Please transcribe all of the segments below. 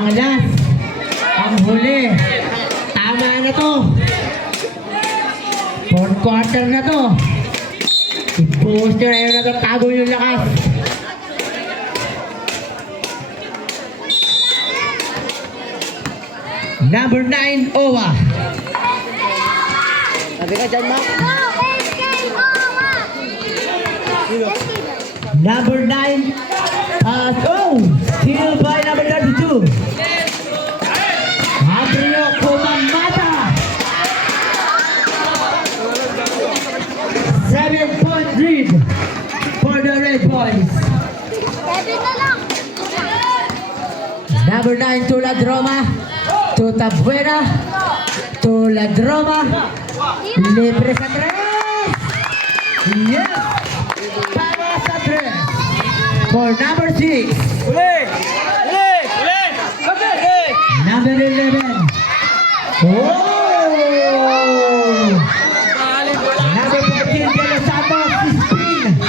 Ang last. Ang huli. Tama na to. Fourth quarter na to. I-post nyo na yun na tago yung lakas. Number 9, Owa. Sabi ka dyan, Mac. Number 9, still by number 32. Adrio Kumamata. 7-point lead for the Red Boys. Number 9, Tuladroma. Tutabuena. Tuladroma. Libre sa tres. Yes. Para sa tres. For number 6. Number 11. Oh! Number 14, De Los Santos, spin.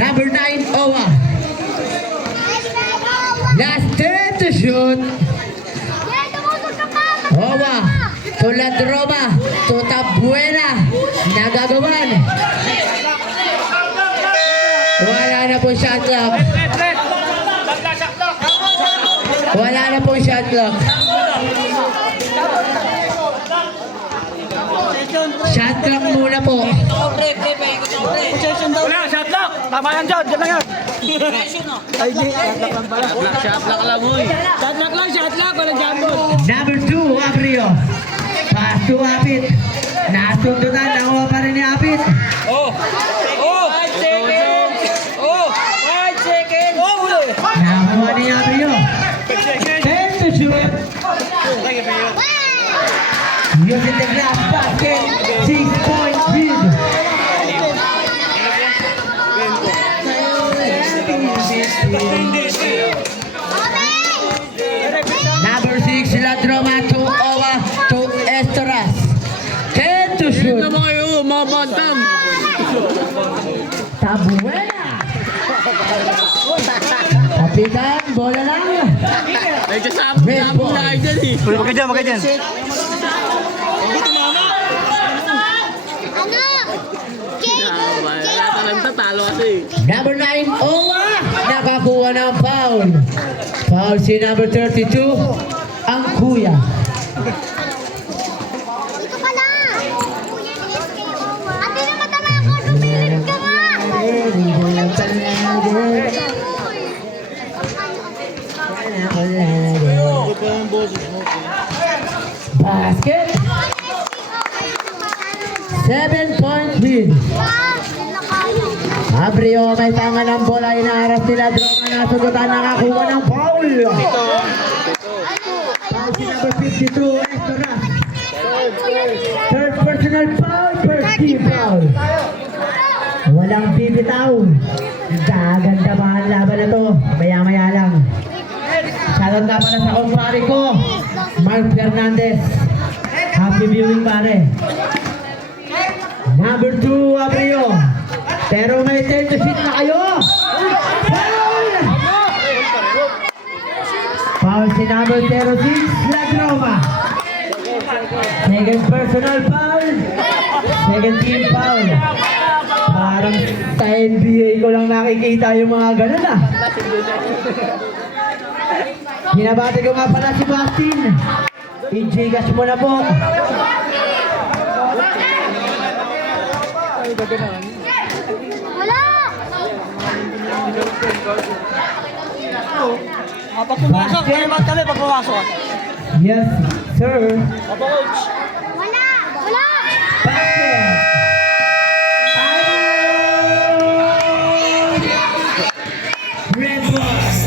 Number 9, Owa. Last 10 to shoot. Owa, Tuladroma, Tutabuena, nagagawan. Wala na po shot clock. Wala na po shot clock. Shot clock muna po. Wala, shot lock! Tama yan dyan, dyan lang yan. Ay, di, shot lock lang pala. Shot lock lang, huy. Shot lock, walang jambon. Number 2, Aprio. Pass to Apit. Nasundutan, nakuha pa rin ni Apit. Oh! 5 seconds! Oh! 5 seconds! Oh, huli! Nakuha ni Aprio. 10 to shoot. Using the glass basket. 6-point lead. Number 6, Ladroma to Owa to Estoras. 10 to shoot. Tignan mo kayo, mga bantam. Tabuena. Kapitan, bola lang. Medyo sabong na kayo dyan eh. Huwag ka dyan, huwag ka dyan. Wala talagang tatalo kasi. Number 9, Owa. Nakakuha ng foul. Foul si number 32, ang kuya. Dito ka na! Ate na matama ako! Lumilit ka nga! Basket. 7-point lead. Abrio, may tanga ng bola, inaarap nila. Droma na sugutan, nakakuha ng foul. Foul si number 52, Estoras. Third personal foul, first team foul. Walang bibitaw. Gaganda ba ang laban na to? Maya-maya lang. Shoutout nga pala sa kumpare ko, Mark Fernandez. Happy viewing pare. Number 2, Abrio. Pero may 10 to shoot na kayo. Foul! Foul si number 06, Ladroma. Second personal foul. Second team foul. Parang sa NBA ko lang nakikita yung mga ganun ah. Hinabati ko nga pala si Bastin. I-Gcash mo na po. Wala! Pag pumasok, kayo man kami pag pumasok. Yes, sir. Papa coach. Wala! Wala! Basket. Red Bulls.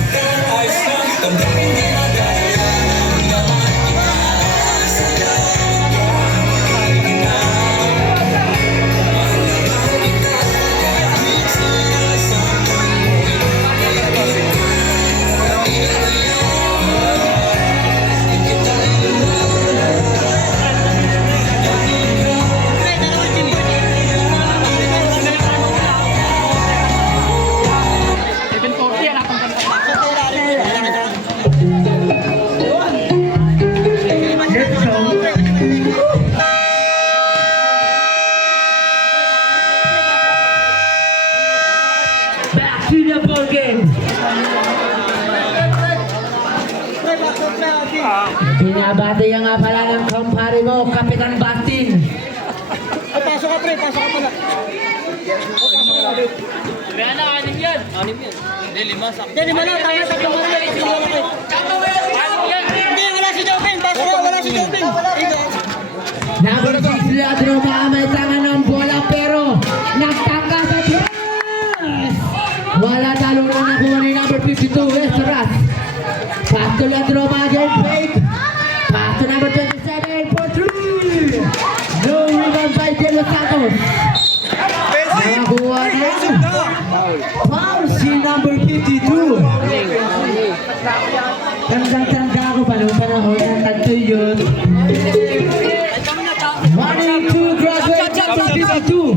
Kapitan Bastin. Pasok ka, pre. Pasok ka pala. Hindi, lima sa... Hindi, lima lang. Tama, tatlo mo na. Hindi, wala si Jobin. Pasok ka, wala si Jobin. Number 6, Ladroma, may tanga ng bola pero nagtangka sa tres. Wala talong na nakuha ni number 52, Westeras. Pass to Ladroma again, fake. Pass to number 27 for 3. No rebound by De Los Santos. Nakakuha na. Foul si number 52. Tandang-tanda ako pa nung panahon ng tagto yun. 1-2 graduate number 52.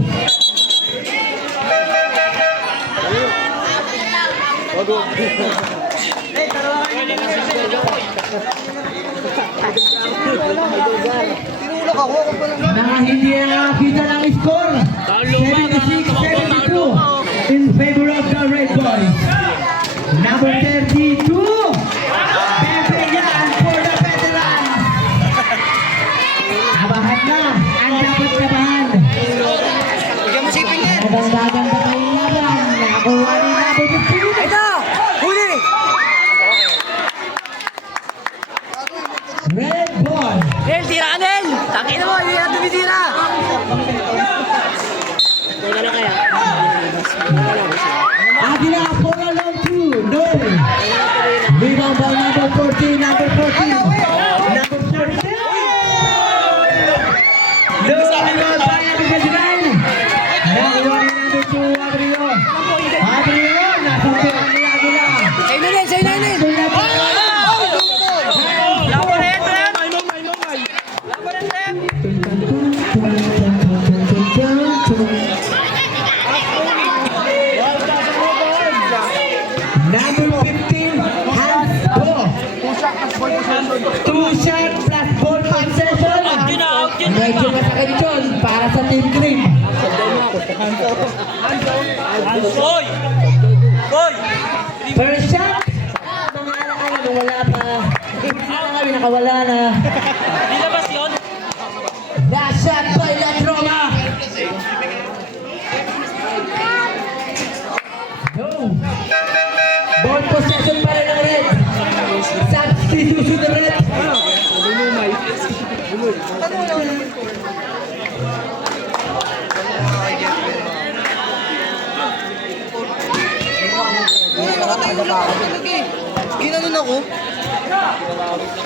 Mga hindi nakakita ng score. 76-72 in favor of the Red Boys. Number 32. Bebeyaan for the veterans. Abahan na. Ang dapat kabahan. Huwag mo sipin yan. Maganda pa yung laban. Nakakuha ni number 15. Ito! Huli! Red Boy. Nel, tira ka, Nel! Takin mo, hindi na tumitira! Agila for a long two. No. Rebound by number 14. Number 14. Number 14. No rebound by number 29. Nakuha ni number 2. Adrio. Adrio. Nasuntukan ni Agila. Sa'yo na, Nel! Sa'yo na, Nel! Labo na yan, Nel! Labo na yan, Nel! Number 15, hands ball. 2 shot plus ball possession. Medyo masakit yun para sa Team Green. Boy! Boy! First shot. Mga alaala nung wala pa. Hindi na kami nakawala na. Nilabas yun? Last shot by Ladroma. No. Ball possession pa rin ng Red. Substitution ng Red. Ginanon ako.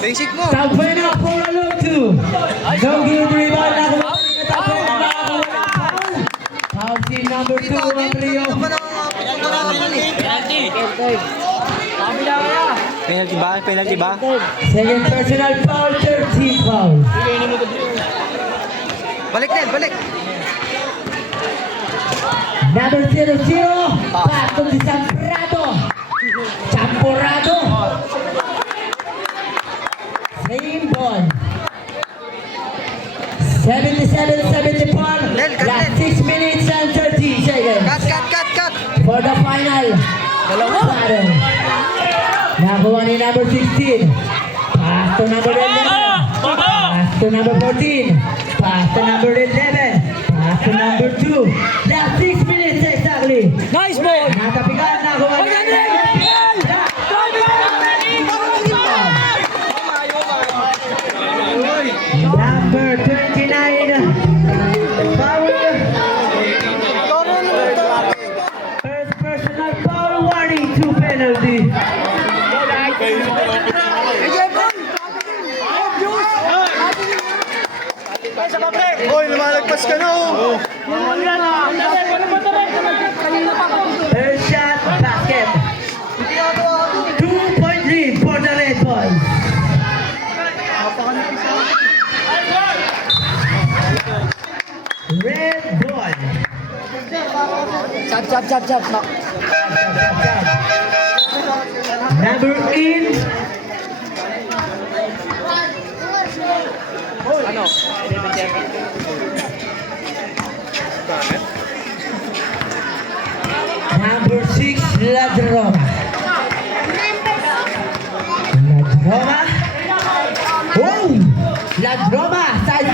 Basic mo. Tampay na for a long two. No good rebound na kung tampay na foul si number 2 ang Rio. Penalty ba? Penalty ba? Second personal foul, 13 foul. Balik, Nel, balik. Number 0-0, Pato di Champorado. Champorado. Same ball. 77-74. Last 6 minutes and 30 seconds Cut! for the final battle. Nakuha ni number 16. Pass to number 11. Pass to number 14. Pass to number 11. Pass to number 2. Last 6 minutes exactly. Nice ball! Natapikan, nakuha ni number 29. Foul. First personal foul, warning, 2 penalty. Hoy, lumalagpas ka na oh! Third shot, basket. 2-point lead for the Red Boys. Red Boy. Chop. Number 8. Ano? Number 6, Ladroma. Ladroma. Oh! Ladroma, side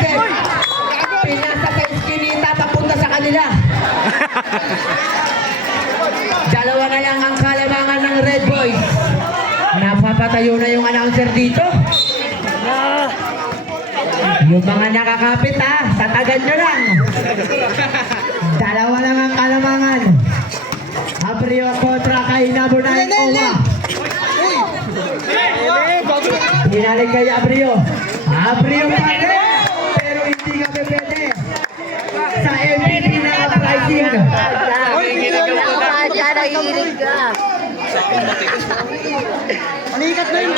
Tumatayo na yung announcer dito. Yung mga nakakapit ha, tatagan nyo lang. Dalawa lang ang kalamangan. Abrio kontra kay number 9, Owa. Hinalik kay Abrio. Abrio pa rin. Pero hindi ka pwede. Sa MVP na uprising. Palikat na yun.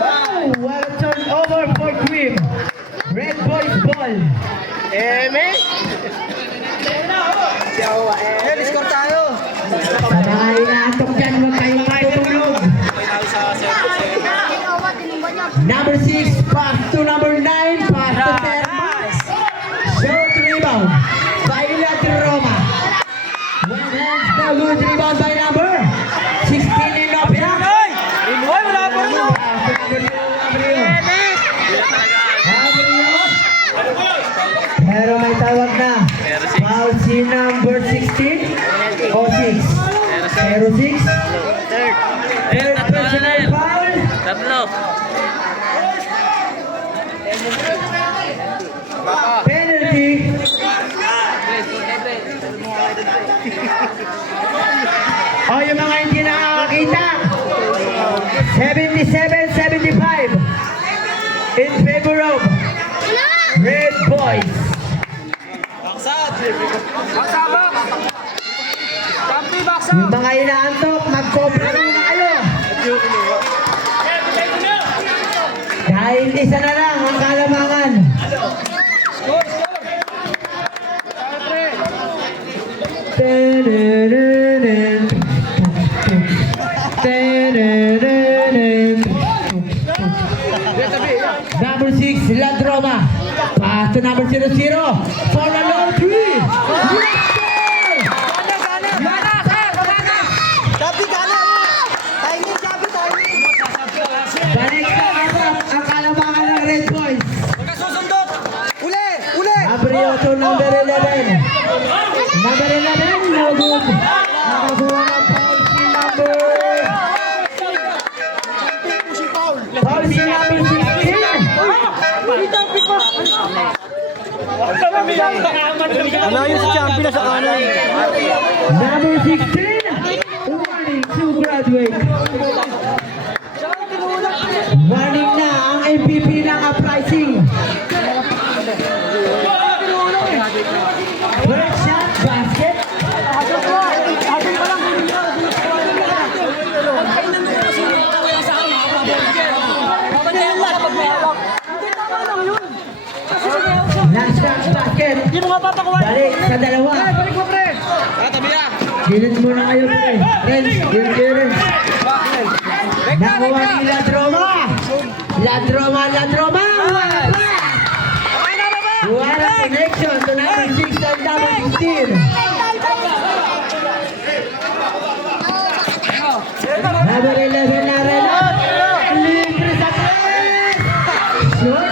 Wow! What a turnover for Grim. Red Boys ball. Score tayo. Sa mga inaantok dyan, huwag kayong matutulog. Number 6, pass to number 9, pass to Termas. Short rebound by Roma. One hands, no good rebound by number 16 in Nopia. Wala pa rin. Pero may tawag na. Foul si number 16 o 6. Pero 6. Third personal foul. Tatlo. Penalty. O yung mga hindi nakakakita. 77-75. In favor of Red Boys. Yung mga inaantok, mag-cobra na muna kayo. Dahil isa na lang ang kalamangan. Number 6, Ladroma. Pass to number 00 for a low 3. Balik sa atap ang kalamangan ng Red Boys. Abrio to number 11. Number 11, no good. Nakakuha ng foul si number... Foul si number 16. Alayo si champion sa kanan. Number 16, warning to graduate. Warning na ang MVP ng uprising. First shot, basket. Last shot, basket. Balik sa dalawa. Gilit muna kayo, pre. Renz, gilit kayo, Renz. Nakuha ni Ladroma. Ladroma. Wala connection to number 6 and number 15. Number 11 na rin. Libre sa tres. Shoot.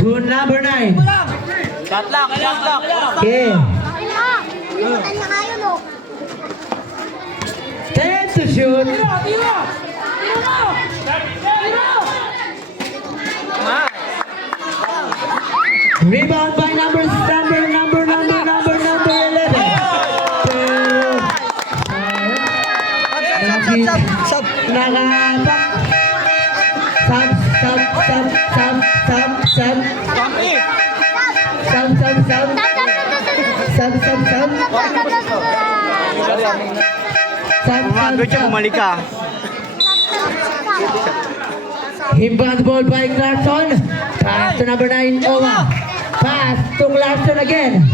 To number 9. Shot lock. Okay. 10 to shoot. Rebound by number 11. Nakapak. Bumalik ka. Inbound ball by Clarkson. Pass to number 9, Owa. Pass to Clarkson again.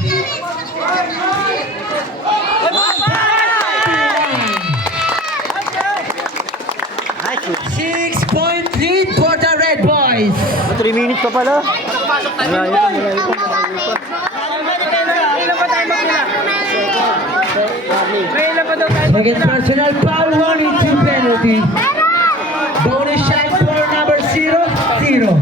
6-point lead for the Red Boys. 3 minutes pa pala. Second personal foul, 1-2 penalty. Bonus shot for number 0-0.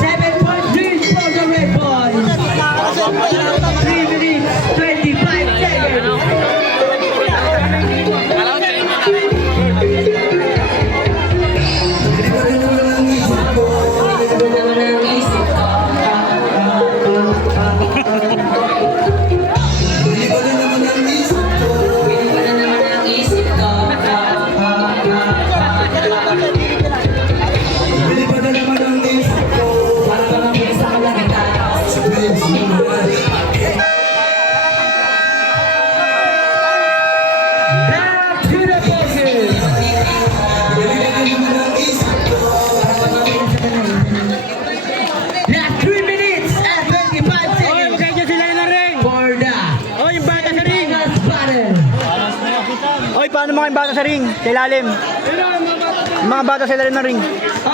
Seven-point lead for the Red Boys. 3 minutes, 25 seconds. Back to the bucket. Last 3 minutes and 25 seconds Sila na rin. for the Oy, yung bata sa ring. last battle. Oy, paano mga yung bata sa ring? Sa ilalim. Yung mga bata sa ilalim ng ring. O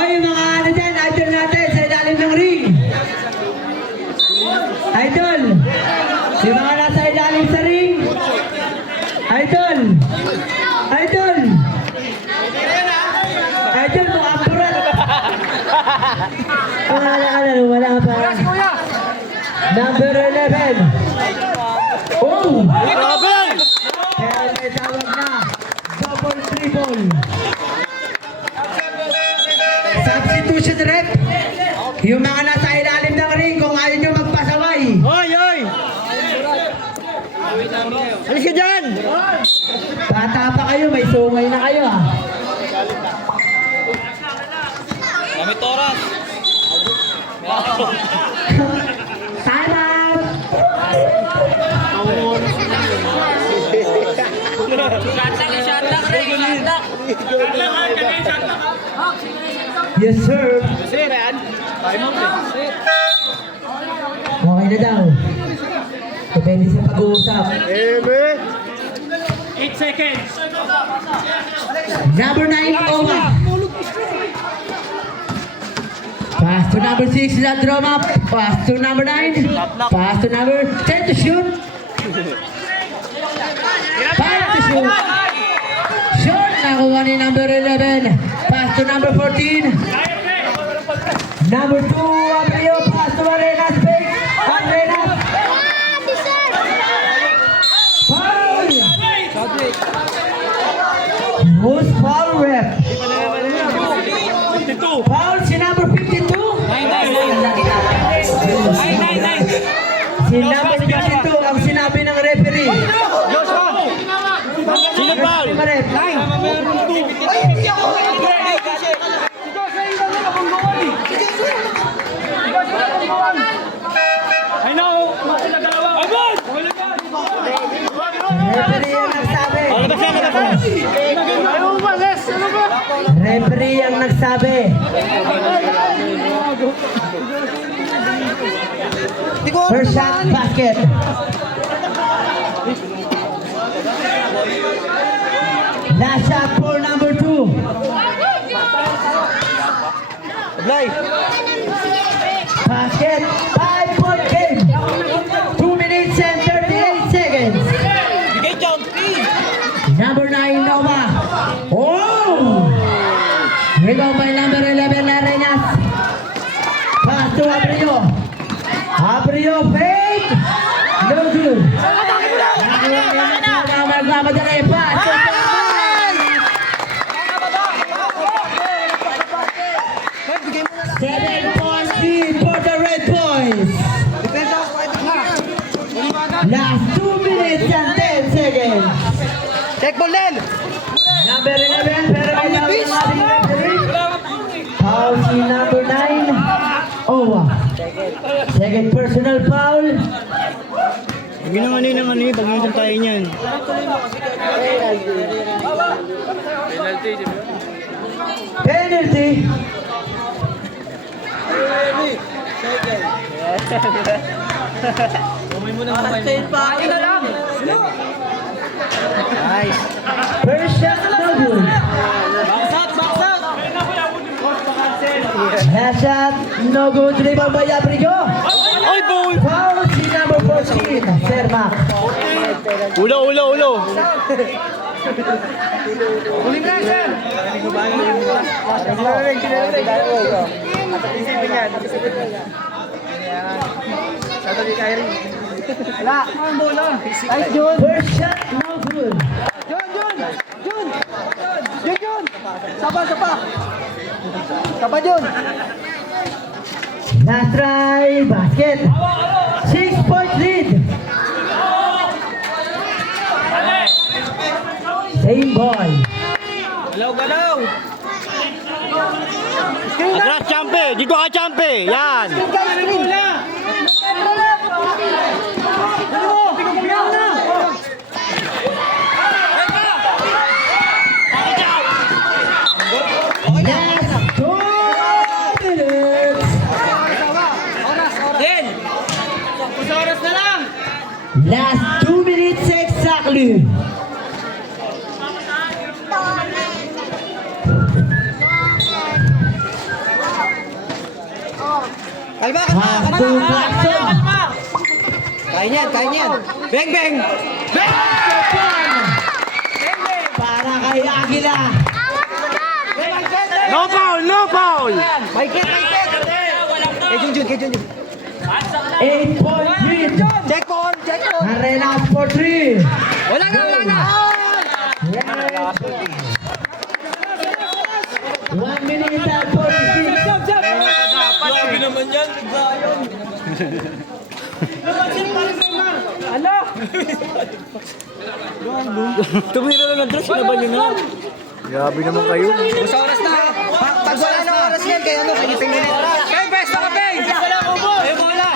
yung mga ano dyan, idol natin sa ilalim ng ring. Idol. Yung mga nasa ilalim sa ring. Idol. Idol. Idol, mukhang purat. Wala pa. Number 11. Oh! Robin! Kaya may tawag na double triple. Substitution rep. Yung mga nasa ilalim ng ring kung ayaw nyo magpasaway. Oy, oy! Alis ka dyan! Bata pa kayo, may sungay na kayo ah. Gamit oras. Time out! Yes sir. Okay na daw. Depende sa pag-uusap. 8 seconds. Number 9, Oma. Pass to number 6, Landroma. Pass to number 9. Pass to number 10 to shoot. 5 to shoot. Short. Nakuha ni number 11. Pass to number 14. Number 2, Aprio. Pass to Arenas. Fake. Arenas. Foul. Who's foul rep? Foul si number 52. Si number 52 ang sinabi ng referee. Sino foul? Rep. I know! Agad! Referee ang nagsabi. Ayaw ba, Les? Ano ba? Referee ang nagsabi. First shot, basket. Last shot for number 2. Blay! Basket, 5-point game. 2 minutes and 38 seconds. Bigay Chompi! Number 9, Nova. Oh! Rebound by number 11, Arenas. Pass to Aprio. Aprio, fake. No good. Magmamadali. Pass to Seven-point lead for the Red Boys. Last 2 minutes and 10 seconds. Check ball, Lel! Number 11, pero may tawag ng ating referee. Foul si number 9. Owa. Second personal foul. Huwag nang ano yung ano pag minsan tayo niyan. Penalty. Nice. First shot, no good. Last shot, no good. Rebound by Abrigo. Oy, boy! Foul si number 14, Serma. Ulo, ulo, ulo! Huling pressure! Wala! Ang bola! Nice, Jun! First shot, no good. Jun! Jun! Jun! Jun! Jun! Sapa! Sapa! Sapa, Jun! Last try, basket. 6-point lead. Same ball. Galaw! Atras, champe! Dito ka, champe! Yan! Last 2 minutes. Din! Oras na lang! Last 2 minutes exactly. Kalma! Have to klaxon. Kaya niyan! Bang! Bang! Bang! Para kay Agila. No foul! No foul! May kit! Kay Jun! 8-point lead. Check on! Arenas for 3. Wala na! 1 minute and 46. Grabe naman yan. Tumira na ng dress, sinaban nyo na. Grabe naman kayo. Sa oras na! Pag wala na oras yan, kaya ano, kanyang minute. Peng, pesto ka, Peng! Ayun, bola!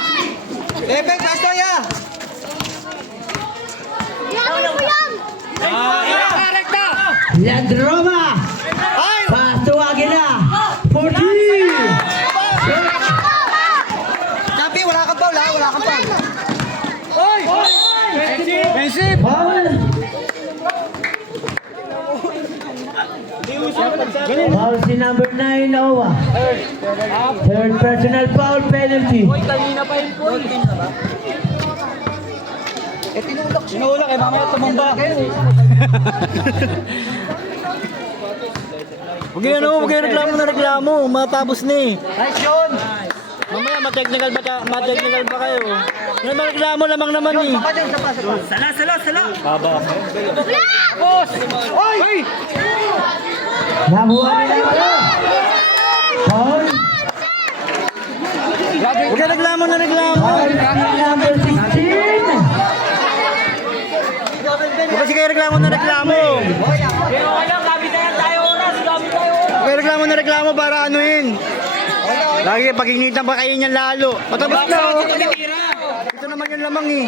Peng, pesto ya! Yan mo yan! Rekta! Landroma. Ay! Pass to Agila. 40. Champi, wala kang foul, ha? Wala kang foul. Oy! Defensive! Foul. Foul si number 9, Noah. Third personal foul penalty. Kanina pa yung foul. Eh, tinulak. Tinulak, eh, mamaya tumamba. Huwag kayo reklamo. Matapos na eh. Nice, John! Mamaya ma-technical ba kayo? Ano ba reklamo lamang naman eh. Sapa, John, sapa. Sala! Boss! Oy! Nabuha nila ito. Foul. Huwag kayo reklamo. Foul si number 16. Huwag kasi kayo reklamo. Pero wala, gamit tayo oras. Huwag kayo reklamo para anuin. Lagi pag-initan pa kayo niyan lalo. Patapos na oh. Ito naman yung lamang eh.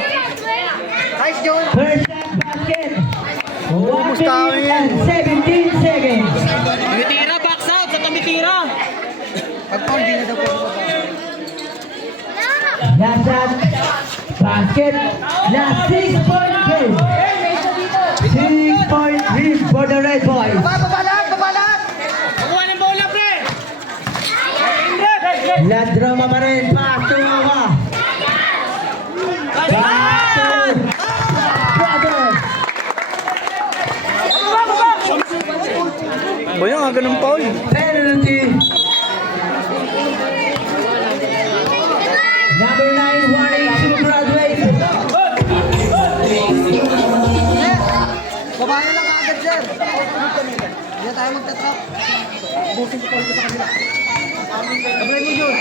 Nice, John! First shot basket. 1 Kumusta minute yan? and 17 seconds. Tumitira, box out sa tumitira! Pag foul, di na daw po. Last shot basket. Last 6-point game. 6-point lead for the Red Boys. Baba lang! Kukuha ng bola, pre! Landroma pa rin. Pass to Noah. Pass to Brothers. Ba yung nga ganun Paul? Penalty. Number 9 warning to graduate. Baba na lang agad, sir. Hindi na tayo magtatrap. Busin ko pa sa kanila. Abray mo, Jun.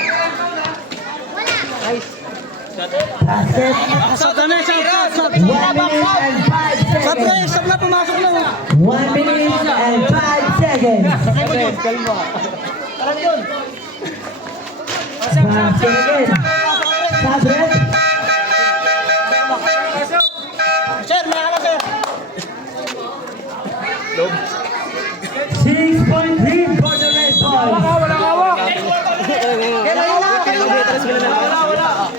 Nice. Basket. Shot na, shot. 1 minute and 5 seconds. Stop na, pumasok na. 1 minute and 5 seconds. Kalma. Parang yun. Basket again. Sabret. Sir, may hala, sir. 6-point lead for the Red Boys. Walang hawak. Kaya wala.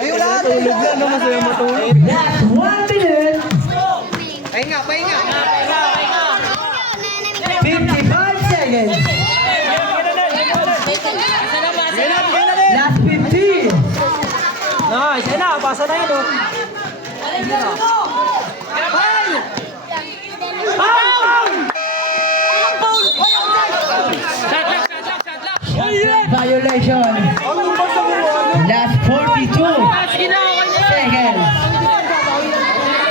Ay, wala. Tulog na, no? Masaya matulog. That's 1 minute. Pahinga. 55 seconds. Last 15. Nice. Ayun na, pasa na yun, oh. Foul! Congratulations. Last 42 seconds.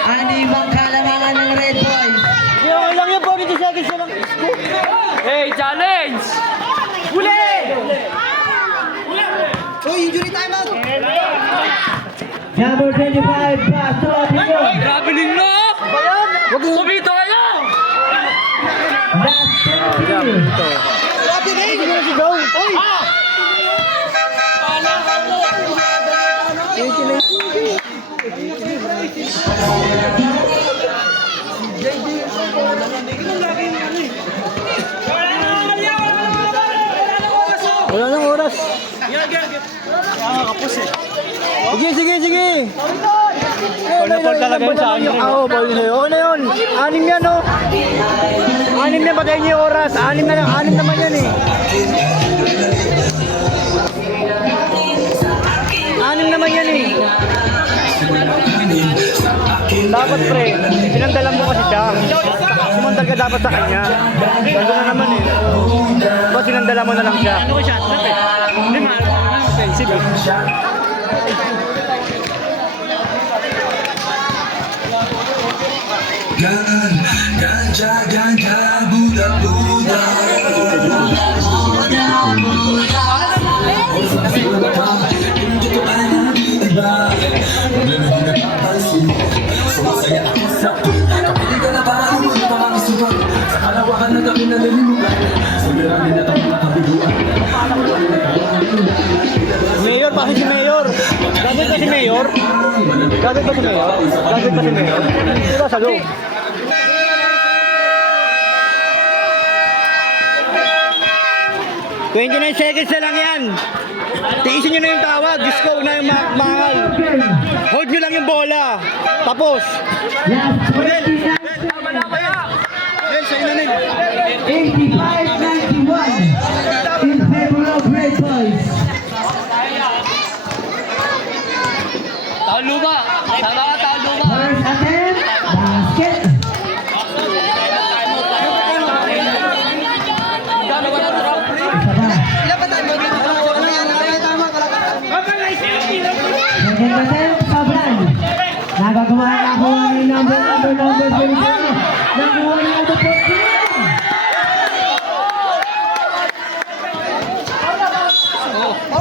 Anim ang kalamangan ng Red Boys. Hindi, okay lang yan. 42 seconds na lang. Hey, challenge! Huli! Uy, injury time out! Number 25, Pastor Pico. Traveling na! Huwag mo kumito kayo! Last 20. Grabe na yun! Go! Uy! Wala nang oras. Sige, sige, sige. Wala talaga yun sa akin. Oo, ball sa'yo. Okay na yun. 6 yan, oh. 6 yan, patayin niyo yung oras. 6 na lang. 6 naman yan, eh. 6 naman yan, eh. Dapat, pre. Sinandalan mo kasi siya. Sumandal ka dapat sa kanya. Gano'n na naman, eh. Diba, sinandala mo na lang siya. Ano ko shot na eh? Hindi offensive eh. Ganja, ganja, Buddha, Buddha. Hindi ko alam iba. Problema di napapansin. Sumasaya ako sa kapilig ka na parang hindi pa makisupan. Sa kalawakan na kami nalilimutan. Sa marami na tayo nakabiguan. Mayor, bakit si Mayor? Gagawin pa si Mayor? Gagawin pa si Mayor? Gagawin pa si Mayor? Diba sa loob? "29 seconds na lang yan. Tiisin nyo na yung tawag. Disco na yung mahal. Hold nyo lang yung bola. Tapos. Last 29 Nel, sa ino, Nel. 85-91 in favor of Red Boys. Talo ba? Tama ka, talo ba? First attempt, basket. Isa pa. Ilan ba tayo? Ano yan? Tama, Second attempt, Sabran. Nagagawa na ako ng number 24. Nakuha niya ang 14.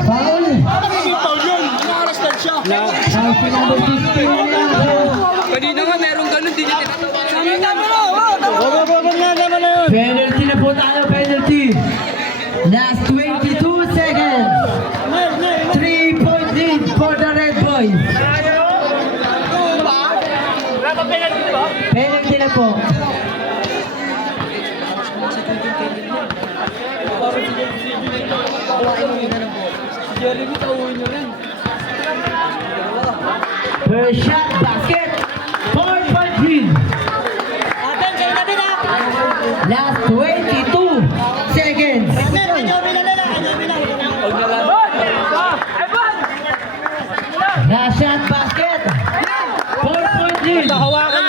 Foul. Foul si number 16 lang. Kanina nga merong ganun, di niya Wag na naman na yun. Penalty na po tayo, penalty. Last 22 seconds. 3-point lead for the Red Boys. Penalty na po. First shot, basket. 4-point lead. Last 22 seconds. Last shot, basket. 4-point lead. Hawakan.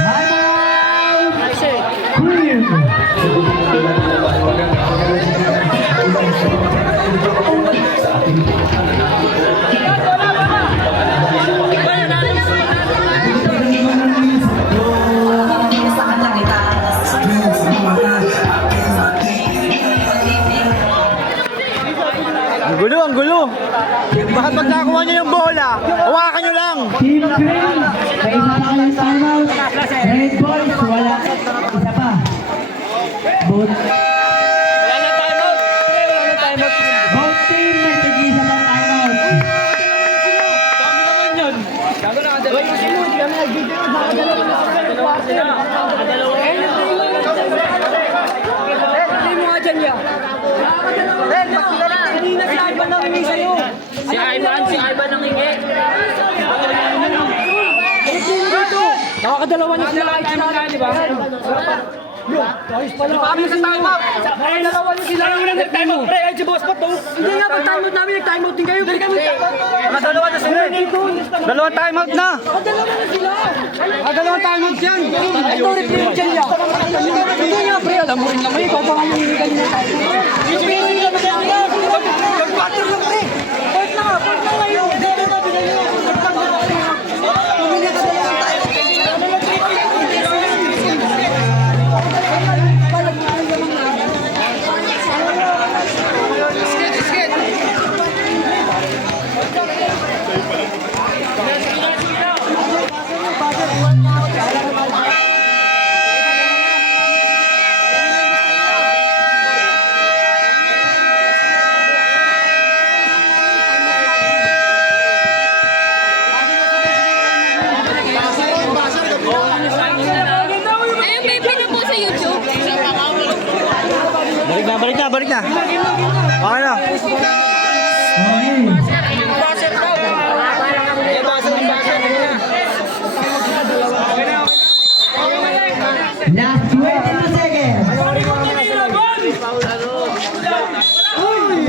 Timeout. Clear. Ang gulo, ang gulo. Bakit pag nakakuha nyo yung bola, hawakan nyo lang. Team Green, may isa pa kayong timeout. Red Boys, wala. Isa pa. Both team may tig-isa pang timeout. Si Ivan ang hingi. Nakakadalawa niya sila kahit sila, di ba? Ayos pala. Kami sa time out. Ay, nakawan nyo sila. Ayaw na nag-time out. Pre, ay si boss pa to. Hindi nga, pag-time out namin, nag-time out din kayo. Balik kami. Dalawa na sila. Dalawang time out na. Dalawa na sila. Dalawang time out yan. Ito, replay mo dyan yan. Hindi nga, pre, alam mo rin naman. Ikaw pa nga yung ganyan tayo. Yung pinili ka na kaya. Mag-quarter lang, pre. Port na nga, port na nga yun. Dito na, binali mo. Pumili ka dalawang tayo. Ayun, may pinapo sa YouTube. Balik na. Okay na. Okay. Last 20 seconds.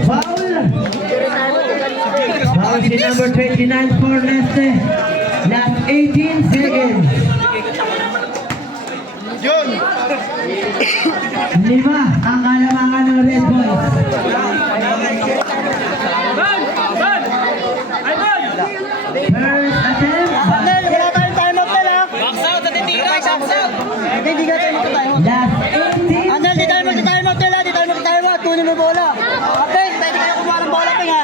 Foul. Foul si number 29 for Neste. Last 18 seconds. Lima ang kalamangan ng Red Boys. First attempt. Wala tayong time out nila. Hindi ka tayo magta-time out. Last 18 Anel, di tayo magta-time out nila. Di tayo magta-time out. Kunin mo yung bola. Aben, tayo kayo kumuha ng bola, Ping, ha?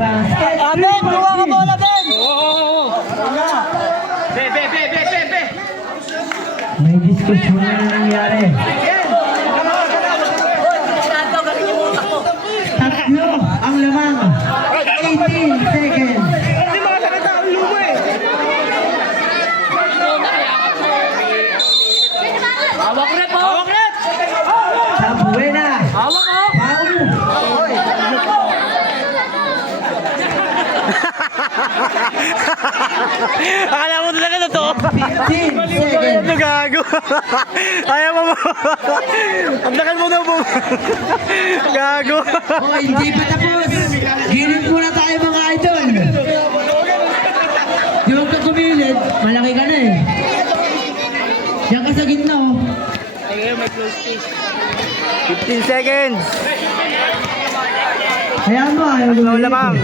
basket. Aben, kumuha ka bola, Ben. May diskusyon na nangyari. Tatlo ang lamang. 18 seconds. Hawak rep, hawak rep! Sa buena. Hawak ko! Foul. Akala mo talaga totoo. 15 seconds. Ano gago? Ayaw mo mo. Abdakan mo daw po. Gago. Oh, hindi pa tapos. Gilid muna tayo mga idol. Di huwag ka kumilid. Malaki ka na eh. Yan ka sa gitna oh. 15 seconds. Hayaan mo ayaw Ano kumilid. lamang?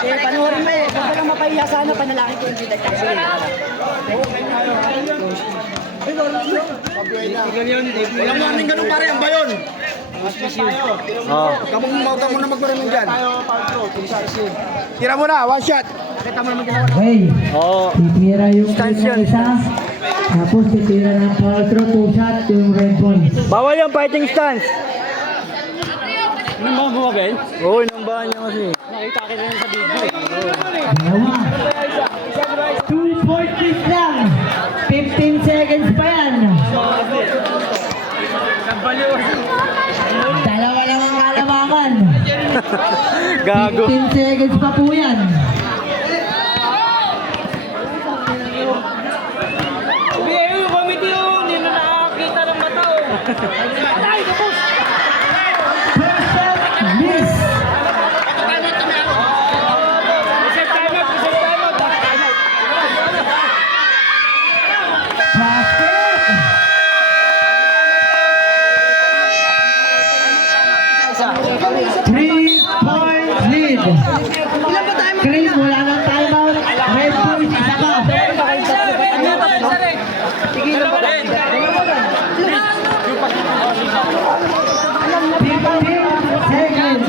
Panoorin mo eh. Huwag lang mapahiya sana. Panalangin ko yung sila. Walang morning ganun pare, ang bayon. Oh. Kamang mo na magmaraming dyan. Tira mo na, one shot. Okay. Oo. Titira yung Stance ng yun. isa. Tapos titira ng foul throw. 2 shot yung Red Boys. Bawal yung fighting stance. Ano mga bumagay? Oo, inambahan niya kasi. Nakita kita yan sa video. Dalawa. 2:40 lang. 15 seconds pa yan. Dalawa lang ang kalamangan. Gago. 15 seconds pa po yan. Yung committee yun, hindi na nakakita ng mata oh. First shot, miss. Basket. 3-point lead. Chris, wala nang timeout. Red Boys, isa pa. 15 seconds.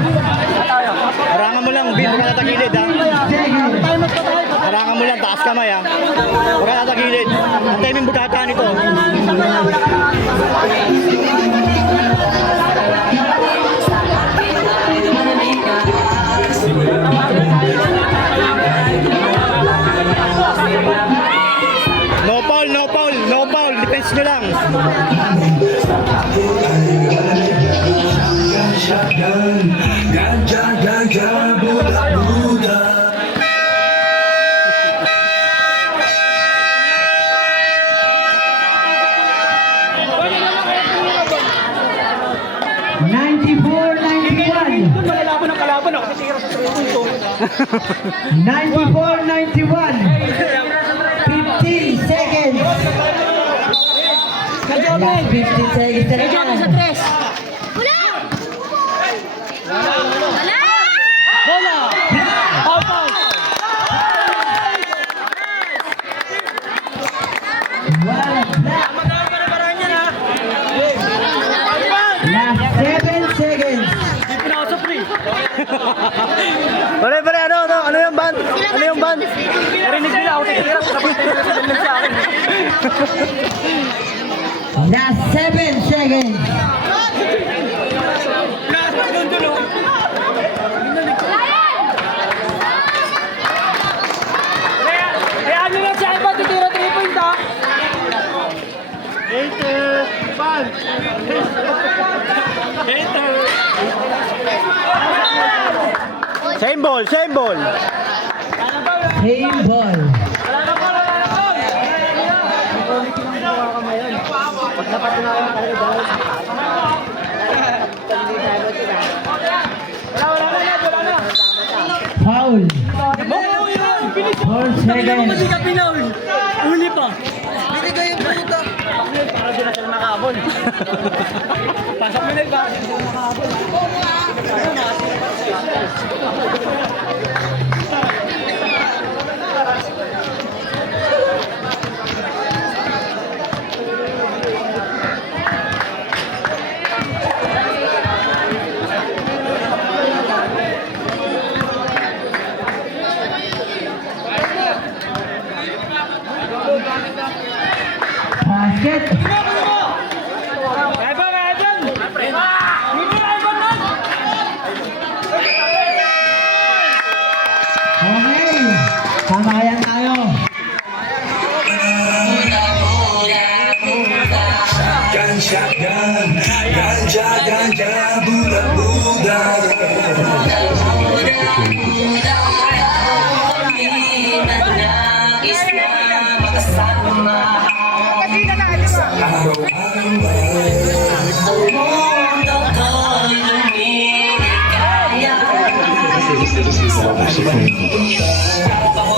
Harangan mo lang, Bin. Huwag ka natagilid, ha? Seconds. Harangan mo lang, taas kamay, ha? Huwag ka natagilid. Antay mo yung butata nito. No foul, no foul, no foul. Defense nyo lang. 94-91. 15 seconds. Last 15 seconds na lang. Sa tres. Wala! Wala! Bola! Foul, foul! One black. Last 7 seconds. Pare, ano yung band? Ano yung band? Narinig nila ako titira. Tapos tinatagin sa akin. Last 7 seconds. Kaya nyo lang siya iba titira 3 points ha. Same ball, same ball. Same ball. Foul. 4 seconds. Hindi ka pinaul. Uli pa. Binigay yung puta. Para di na sila nakahabol. Pasok mo na ba? Basket. Kaya ba, kaya dyan? Okay. Samayan tayo. Shotgun, ganja, budak-budak. Araw-araw